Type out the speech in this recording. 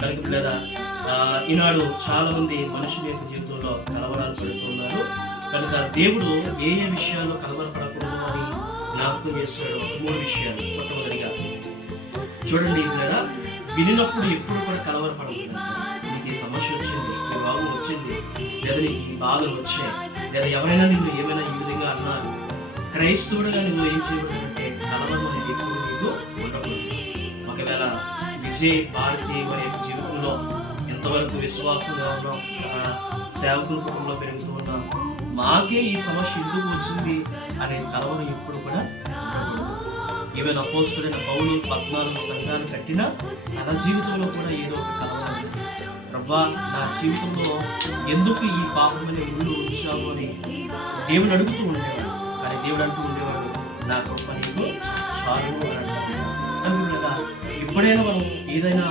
కనుక పిల్లరా ఈనాడు చాలా మంది మనుషుల యొక్క జీవితంలో కలవరాలు పడుతున్నారు. కనుక దేవుడు ఏ ఏ విషయాల్లో కలవరపడకూడదు అని జ్ఞాపకం చేస్తాడు. 3 విషయాలు. మొట్టమొదటిగా చూడండి పిల్లరా, వినినప్పుడు ఎప్పుడు కూడా కలవరపడకూడదు. నీకు ఈ సమస్య వచ్చింది, ఈ రోగం వచ్చింది, లేదా నీకు ఈ బాధలు వచ్చాయి, లేదా ఎవరైనా నిన్ను ఏమైనా ఈ విధంగా అన్నారు, క్రైస్తవుడుగా నువ్వు ఏం చేయబడుతుందంటే కలవరం అనేది ఎప్పుడు నీకు ఉండకూడదు. ఒకవేళ విజయ్ భారతి వారి యొక్క జీవితంలో ఎంతవరకు విశ్వాసంగా ఉన్నాం, సేవకుల కుటుంబంలో పెరుగుతూ ఉన్నాం, మాకే ఈ సమస్య ఎందుకు వచ్చింది అనే కలవరం ఎప్పుడు కూడా ఉండకూడదు. ఈవెన్ అపోస్తలుడైన పౌలు 14 సంఘాలు కట్టినా తన జీవితంలో కూడా ఏదో ఒక కలవరం, రబ్బా నా జీవితంలో ఎందుకు ఈ పాపమనే ముళ్ళు ఉంచావు అని దేవుని అడుగుతూ ఉండేవాడు. కానీ దేవుడు అంటూ ఉండేవాడు, నా కృప నీకు చాలు అని అంటాడు. ఎప్పుడైనా మనం ఏదైనా